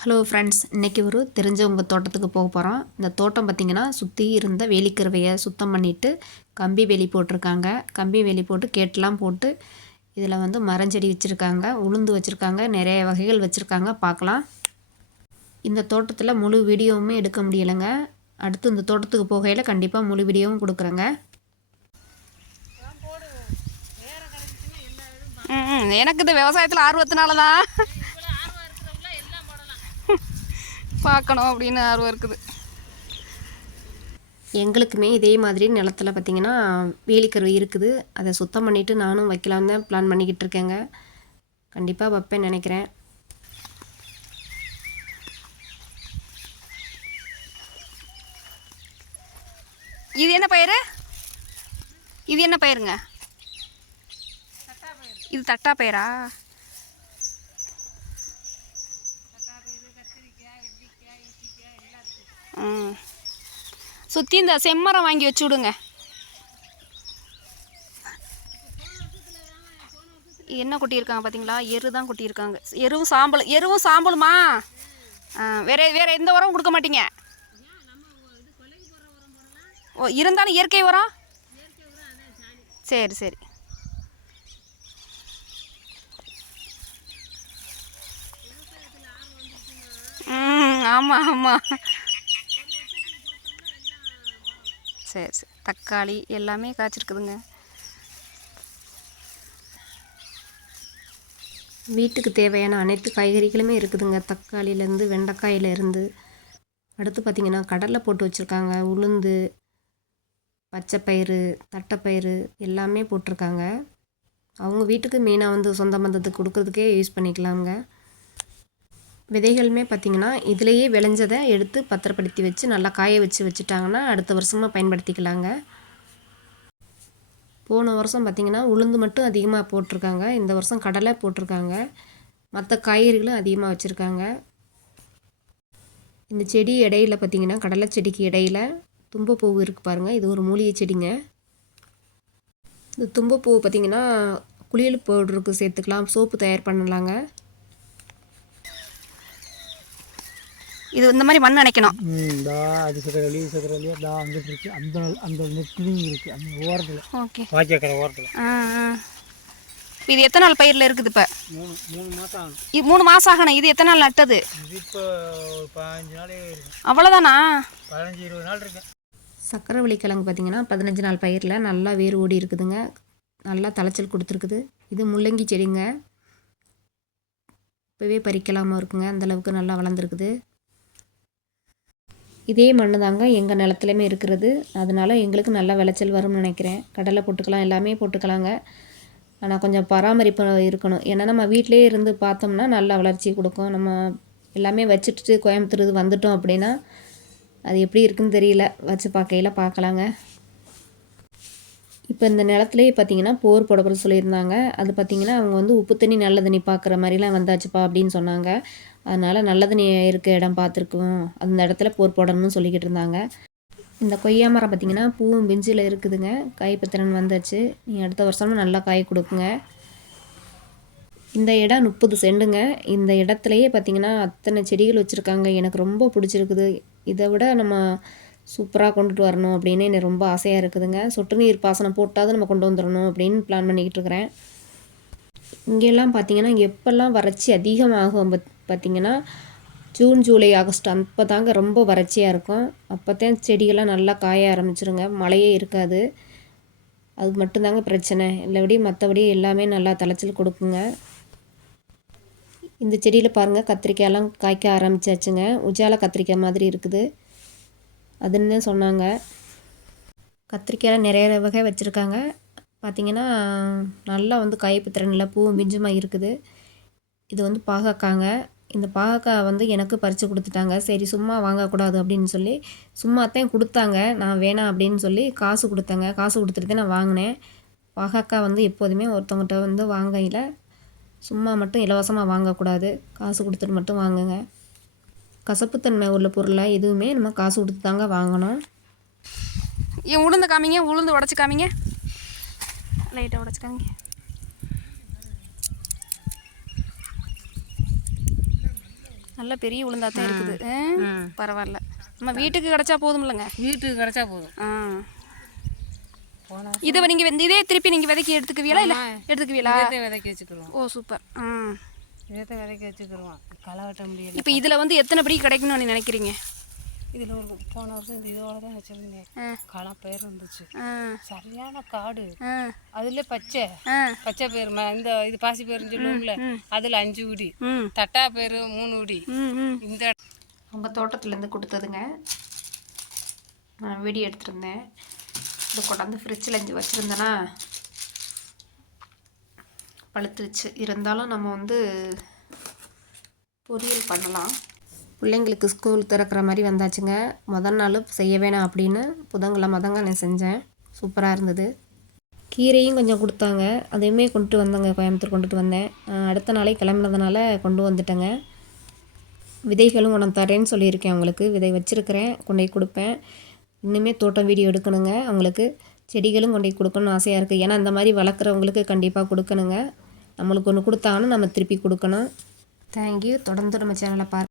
Hello friends இன்றைக்கி ஒரு தெரிஞ்சவங்க தோட்டத்துக்கு போக போகிறோம் இந்த தோட்டம் பார்த்திங்கன்னா சுற்றி இருந்த வேலிக்கருவையை சுத்தம் பண்ணிவிட்டு கம்பி வேலி போட்டிருக்காங்க. கம்பி வேலி போட்டு கேட்லாம் போட்டு இதில் வந்து மரஞ்செடி வச்சுருக்காங்க. உளுந்து வச்சுருக்காங்க. நிறைய வகைகள் வச்சுருக்காங்க. பார்க்கலாம். இந்த தோட்டத்தில் முழு வீடியோவுமே எடுக்க முடியலைங்க. அடுத்து இந்த தோட்டத்துக்கு போகையில் கண்டிப்பாக முழு வீடியோவும் கொடுக்குறேங்க. எனக்கு இந்த விவசாயத்தில் ஆர்வத்தினால தான் பார்க்கணும் அப்படின்னு ஆர்வம் இருக்குது. எங்களுக்குமே இதே மாதிரி நிலத்துல பார்த்திங்கன்னா வேலிக்கருவை இருக்குது. அதை சுத்தம் பண்ணிவிட்டு நானும் வைக்கலாம்னு தான் பிளான் பண்ணிக்கிட்டு இருக்கேங்க. கண்டிப்பாக வைப்பேன்னு நினைக்கிறேன். இது என்ன பயிர் இது என்ன பயிருங்க? இது தட்டா பயிரா ம் சுற்றி இந்த செம்மரம் வாங்கி வச்சு விடுங்க என்ன கொட்டியிருக்காங்க பார்த்தீங்களா? எரு தான் கொட்டியிருக்காங்க. எருவும் சாம்பல் எருவும் சாம்பலுமா? வேற வேற எந்த உரம் கொடுக்க மாட்டீங்க? ஓ இருந்தாலும் இயற்கை உரம்? சரி சரி. ம் ஆமாம் ஆமாம் சரி சரி தக்காளி எல்லாமே காய்ச்சிருக்குதுங்க. வீட்டுக்கு தேவையான அனைத்து காய்கறிகளுமே இருக்குதுங்க. தக்காளியிலேருந்து வெண்டைக்காயிலேருந்து. அடுத்து பார்த்திங்கன்னா கடலை போட்டு வச்சுருக்காங்க. உளுந்து பச்சைப்பயிறு தட்டைப்பயிறு எல்லாமே போட்டிருக்காங்க. அவங்க வீட்டுக்கு மெயினாக வந்து சொந்த பந்தத்துக்கு கொடுக்குறதுக்கே யூஸ் பண்ணிக்கலாங்க விதைகளுமே பார்த்திங்கன்னா இதுலேயே விளைஞ்சதை எடுத்து பத்திரப்படுத்தி வச்சு நல்லா காய வச்சு வச்சுட்டாங்கன்னா அடுத்த வருஷமாக பயன்படுத்திக்கலாங்க. போன வருஷம் பார்த்திங்கன்னா உளுந்து மட்டும் அதிகமாக போட்டிருக்காங்க. இந்த வருஷம் கடலை போட்டிருக்காங்க. மற்ற காய்கறிகளும் அதிகமாக வச்சுருக்காங்க. இந்த செடி இடையில பார்த்திங்கன்னா கடலை செடிக்கு இடையில தும்பப்பூ இருக்குது பாருங்கள் இது ஒரு மூலிகை செடிங்க. இந்த தும்பப்பூ பார்த்திங்கன்னா குளியல் பவுடருக்கு சேர்த்துக்கலாம் சோப்பு தயார் பண்ணலாங்க. இது இந்த மாதிரி மண் அணைக்கணும். ம் தா அது சக்கரவள்ளி சக்கரவள்ளி தா அங்கிட்டு இருக்கு அந்த அந்த நெட்லையும் இருக்கு அந்த ஓரத்தில். ஓகே. வாய்க்காக்கரை ஓரத்தில். ஆ ஆ. இது எத்தனை நாள் பயிரில் இருக்குது இப்போ? மூணு மூணு மாதம் ஆகும் இது மூணு மாதம் ஆகணும். இது எத்தனை நாள் நட்டது? இது இப்போ ஒரு பதினஞ்சு நாளே இருக்கு. அவ்வளோதானா பதினஞ்சு இருபது நாள் இருக்கு. சக்கரவள்ளி கிழங்கு பார்த்திங்கன்னா பதினஞ்சு நாள் பயிரில் நல்லா வேர் ஓடி இருக்குதுங்க. நல்லா தலைச்சல் கொடுத்துருக்குது. இது முள்ளங்கி செடிங்க. இப்போவே பறிக்கலாமா இருக்குங்க. அந்தளவுக்கு நல்லா வளர்ந்துருக்குது. இதே மண்ணு தாங்க எங்கள் நிலத்துலையுமே இருக்கிறது. அதனால எங்களுக்கு நல்ல விளைச்சல் வரும்னு நினைக்கிறேன். கடலை போட்டுக்கலாம் எல்லாமே போட்டுக்கலாங்க. ஆனால் கொஞ்சம் பராமரிப்பு இருக்கணும். ஏன்னா நம்ம வீட்டிலே இருந்து பார்த்தோம்னா நல்லா வளர்ச்சி கொடுக்கும். நம்ம எல்லாமே வச்சுட்டு கோயம்புத்தூர் வந்துட்டோம் அப்படின்னா அது எப்படி இருக்குன்னு தெரியல. வச்சு பார்க்கையில பார்க்கலாங்க. இப்போ இந்த நிலத்துலேயே பார்த்தீங்கன்னா போர் போட சொல்லியிருந்தாங்க. அது பார்த்தீங்கன்னா அவங்க வந்து உப்பு தண்ணி நல்ல தண்ணி பார்க்குற மாதிரிலாம் வந்தாச்சுப்பா அப்படின்னு சொன்னாங்க. அதனால் நல்ல தண்ணி இருக்க இடம் பார்த்துருக்கோம். அந்த இடத்துல போர் போடணும்னு சொல்லிக்கிட்டு இருந்தாங்க. இந்த கொய்யா மரம் பார்த்தீங்கன்னா பூவும் பிஞ்சில் இருக்குதுங்க. காய் பத்திரன் வந்தாச்சு. நீ அடுத்த வருஷமும் நல்லா காய் கொடுக்குங்க. இந்த இடம் முப்பது செண்டுங்க. இந்த இடத்துலையே பார்த்தீங்கன்னா அத்தனை செடிகள் வச்சுருக்காங்க. எனக்கு ரொம்ப பிடிச்சிருக்குது. இதை விட நம்ம சூப்பராக கொண்டுட்டு வரணும் அப்படின்னு எனக்கு ரொம்ப ஆசையாக இருக்குதுங்க. சொட்டு நீர் பாசனம் போட்டாவது நம்ம கொண்டு வந்துடணும் அப்படின்னு பிளான் பண்ணிக்கிட்டு இருக்கிறேன். இங்கெல்லாம் பார்த்தீங்கன்னா எப்போல்லாம் வறட்சி அதிகமாகும் பத் ஜூன் ஜூலை ஆகஸ்ட் அப்போ தாங்க ரொம்ப வறட்சியாக இருக்கும். அப்போ தான் செடிகள்லாம் நல்லா காய ஆரம்பிச்சிருங்க. மழையே இருக்காது. அது மட்டும்தாங்க பிரச்சனை. இல்லைபடி மற்றபடி எல்லாமே நல்லா தலைச்சல் கொடுக்குங்க. இந்த செடியில் பாருங்கள் கத்திரிக்காயெல்லாம் காய்க்க ஆரம்பிச்சாச்சுங்க. உஜால கத்திரிக்காய் மாதிரி இருக்குது. அதுன்னு தான் சொன்னாங்க. கத்திரிக்காயில் நிறைய வகை வச்சுருக்காங்க. பார்த்திங்கன்னா நல்லா வந்து காய்ப்பு திறனில் பூவும் பிஞ்சுமா இருக்குது. இது வந்து பாகக்காங்க. இந்த பாகக்காய் வந்து எனக்கு பறித்து கொடுத்துட்டாங்க. சரி சும்மா வாங்கக்கூடாது அப்படின்னு சொல்லி சும்மா தான் கொடுத்தாங்க. நான் வேணாம் அப்படின்னு சொல்லி காசு கொடுத்தாங்க. காசு கொடுத்துட்டு தான் நான் வாங்கினேன். பாகக்காய் வந்து எப்போதுமே ஒருத்தவங்ககிட்ட வந்து வாங்கையில் சும்மா மட்டும் இலவசமாக வாங்கக்கூடாது. காசு கொடுத்துட்டு மட்டும் வாங்குங்க. கசப்புத்தன்மை உள்ள பொருளை எதுவுமே நம்ம காசு கொடுத்து தாங்க வாங்கணும். ஏன் உளுந்து காமிங்க உளுந்து உடச்சி காமிங்க. லைட்டாக உடச்சி காமிங்க. நல்ல பெரிய உளுந்தா தான் இருக்குது. ஆ? பரவாயில்ல. நம்ம வீட்டுக்கு கிடைச்சா போதும்லங்க. வீட்டுக்கு கிடச்சா போதும். ஆ. இதை நீங்கள் வந்து இதே திருப்பி நீங்கள் விதைக்கி எடுத்துக்குவீங்களா இல்லை எடுத்துக்குவீங்களா? விதைக்க வச்சுக்கிடுவோம் ஓ சூப்பர். ஆ. இதத்தை விதைக்க வச்சுக்கிடுவோம் களை வெட்ட முடியல. இப்போ இதில் வந்து எத்தனை படி கிடைக்கணும்னு நீ நினைக்கிறீங்க? இதில் ஒரு போன வருஷம் இந்த இதோட தான் வச்சுருந்தேன். ஆ. களம் பயிர் இருந்துச்சு சரியான காடு. அதுல பச்சை. பச்சை பயிர் ம- இந்த இது பாசி பயிர்னு சொல்லுவோம்ல அதுல அஞ்சு உடி. ம். தட்டா பயிர் மூணு உடி. இந்த அவங்க தோட்டத்துலேருந்து கொடுத்ததுங்க. நான் வீடியோ எடுத்திருந்தேன். இது கொண்டாந்து ஃப்ரிட்ஜில் இஞ்சி வச்சுருந்தேன்னா பழுத்துருச்சு. இருந்தாலும் நம்ம வந்து பொரியல் பண்ணலாம். பிள்ளைங்களுக்கு ஸ்கூல் திறக்கிற மாதிரி வந்தாச்சுங்க. முதல் நாள் செய்ய வேணாம் அப்படின்னு புதன்கிழமை தாங்க நான் செஞ்சேன். சூப்பராக இருந்தது. கீரையும் கொஞ்சம் கொடுத்தாங்க. அதையுமே கொண்டுட்டு வந்தேங்க. கோயம்புத்தூர் கொண்டுட்டு வந்தேன். அடுத்த நாளே கிளம்புனதுனால கொண்டு வந்துட்டேங்க. விதைகளும் உனக்கு தரேன்னு சொல்லியிருக்கேன் அவங்களுக்கு. விதை வச்சுருக்கிறேன். கொண்டு போய் கொடுப்பேன். இன்னுமே தோட்டம் வீடியோ எடுக்கணுங்க அவங்களுக்கு. செடிகளும் கொண்டு போய் கொடுக்கணும்னு ஆசையாக இருக்குது ஏன்னா அந்த மாதிரி வளர்க்குறவங்களுக்கு கண்டிப்பாக கொடுக்கணுங்க. நம்மளுக்கு ஒன்று கொடுத்தாங்கன்னா நம்ம திருப்பி கொடுக்கணும். தேங்க்யூ தொடர்ந்து நம்ம சேனலை பார்க்க